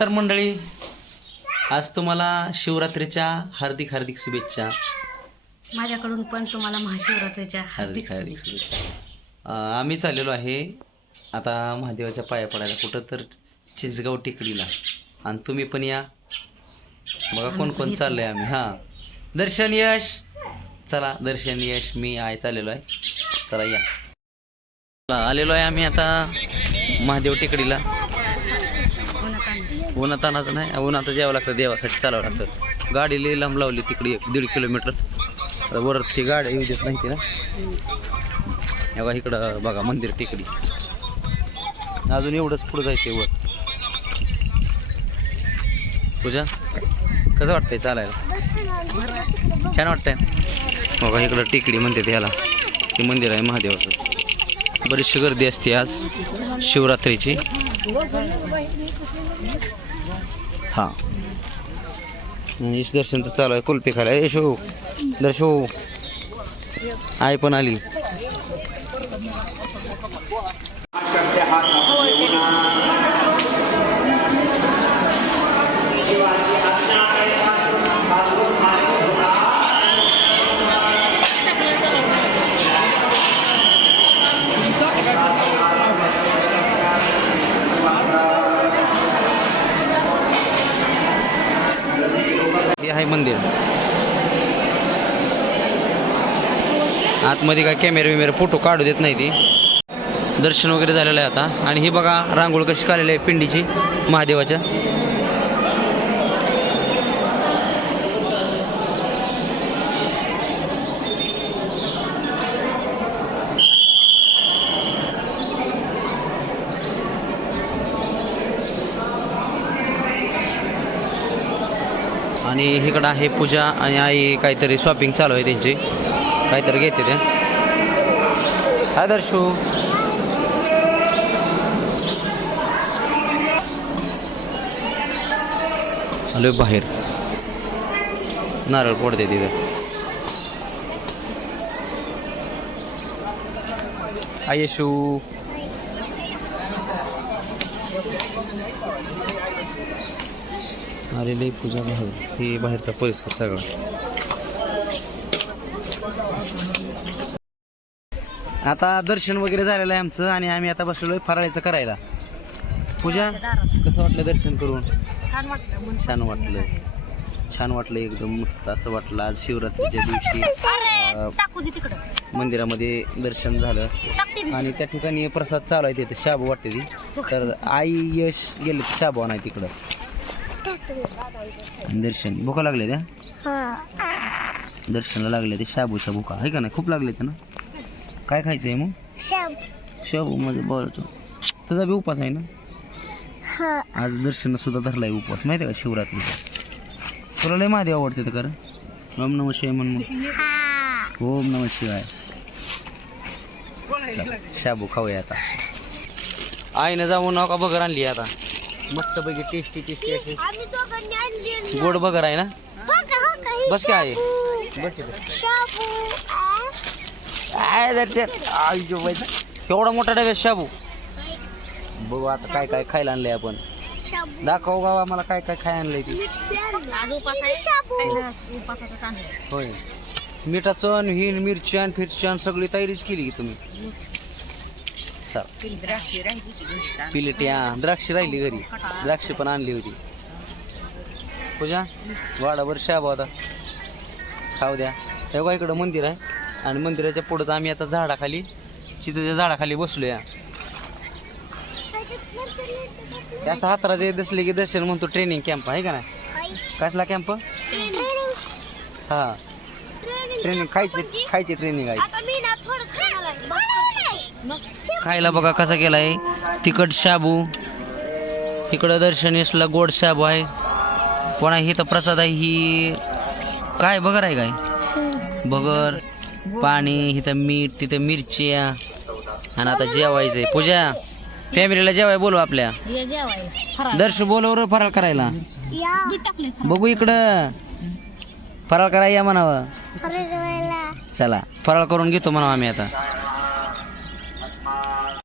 तर मंडळी आज तुम्हाला शिवरात्रीच्या हार्दिक हार्दिक शुभेच्छा. माझ्याकडून पण तुम्हाला महाशिवरात्रीच्या हार्दिक हार्दिक हार्दिक शुभेच्छा. शुभेच्छा. अं, आम्ही चाललेलो आहे. आता महादेवाच्या पाया पडायला कुठं तर चिंचगाव टेकडीला. आणि तुम्ही पण या. बघा कोण कोण चाललंय आम्ही. हां. दर्शन यश. चला दर्शन यश. मी आहे चाललेलो आहे. चला या. चला, आलेलो आहे आम्ही आता महादेव टेकडीला. उन्हातान्हाचं. उन्हातानाचं नाही उन्हात यावं लागतं देवासाठी चालावं लागतं. गाडी लई लांब लावली तिकडे एक दीड किलोमीटर. वर ती गाड्या येऊ देत नाही ना. बघा इकडं बघा मंदिर टेकडी. अजून एवढंच पुढं जायचं वर. पूजा कसं वाटतंय चालायला? छान वाटतंय? बघा इकडं टेकडी म्हणते ह्याला ते मंदिर आहे महादेवाचं. बरीचशी गर्दी असते आज शिवरात्रीची. हां. यश दर्शनचं चालू आहे कुल्फी खायला. यशो दर्शो आई पण आली. हो, हे आहे मंदिर. आतमध्ये काय कॅमेरे विमेरे फोटो काढू देत नाही ती. दर्शन वगैरे झालेलं आहे आता. आणि ही बघा रांगोळ कशी काढलेली आहे पिंडीची महादेवाच्या. आणि इकडं आहे पूजा आणि आई काहीतरी शॉपिंग चालू आहे त्यांची. काहीतरी घेते ते. हाय दर्शू. आलो बाहेर. नारळ पडते तिथे. आयशू आलेली पूजा बाहेर हे बाहेरचा परिसर सगळा. आता दर्शन वगैरे झालेलं आहे आमचं आणि आम्ही आता बसलेलो फराळीचं करायला. पूजा कसं वाटलं दर्शन करून? छान वाटलं. छान वाटलं एकदम मस्त असं वाटलं आज शिवरात्रीच्या दिवशी. मंदिरामध्ये दर्शन झालं. आणि त्या ठिकाणी प्रसाद चालू आहे तिथे शाबू वाटते ती. तर आई यश गेले शाबू नाही तिकडं. दर्शन भुका लागले त्या? दर्शनाला लागले ते शाबूच्या भुका आहे का नाही? खूप लागले ते ना? काय खायचं आहे मग? शाबू. म्हणजे बरं तुझा बी उपास आहे ना? आज दर्शन सुद्धा धरलाय उपवास माहिती आहे का शिवरात्रीचा? तुला लय महादेव आवडते तर ओम नम शिवाय म्हण मग ओम नम शिवाय. शाबू खाऊया आता. आईनं जाऊन नका बगर आणली आता. मस्त पैकी टेस्टी टेस्टी अशी गोड बगर आहे ना? बस काय आहे? बस. काय आईजो बाई. केवढा मोठा डब्यात शाबू. बघू आता काय काय खायला आणलंय आपण. दाखव बाबा मला काय काय खाय आणलंय ती. आज उपास आहे. खायला उपासाचं चांगलं होय. मिठाचं आणि ही मिरची आणि फिरची आणि सगळी तयारीच केली की तुम्ही. चल. पिलेटी हा द्राक्ष राहिली घरी. द्राक्ष पण आणली होती. पूजा वाडाभर शाब होता खाऊ द्या. हे बघा इकडं मंदिर आहे. आणि मंदिराच्या पुढंच आम्ही आता झाडाखाली चिचच्या झाडाखाली बसलो या असं हाताला जे दिसले की दर्शन म्हणतो ट्रेनिंग कॅम्प आहे का नाही? कसला कॅम्प हा. ट्रेनिंग खायची खायची ट्रेनिंग आहे. खायला बघा कसा केलाय. तिखट शाबू. तिकडं दर्शनीसला गोड शाबू आहे. कोणा ही तर प्रसाद आहे ही काय बगर आहे काय? बगर पाणी इथं मीठ तिथं मिरच्या आणि आता जेवायचंय. पूजा. फॅमिलीला जेवाय बोलू आपल्या. ये जेवायला फराळ. दर्श बोलवर फराळ करायला. दूध टाकले बघू इकडं. फराळ करायला या म्हणावं. चला फराळ करून घेतो म्हणावं आम्ही आता.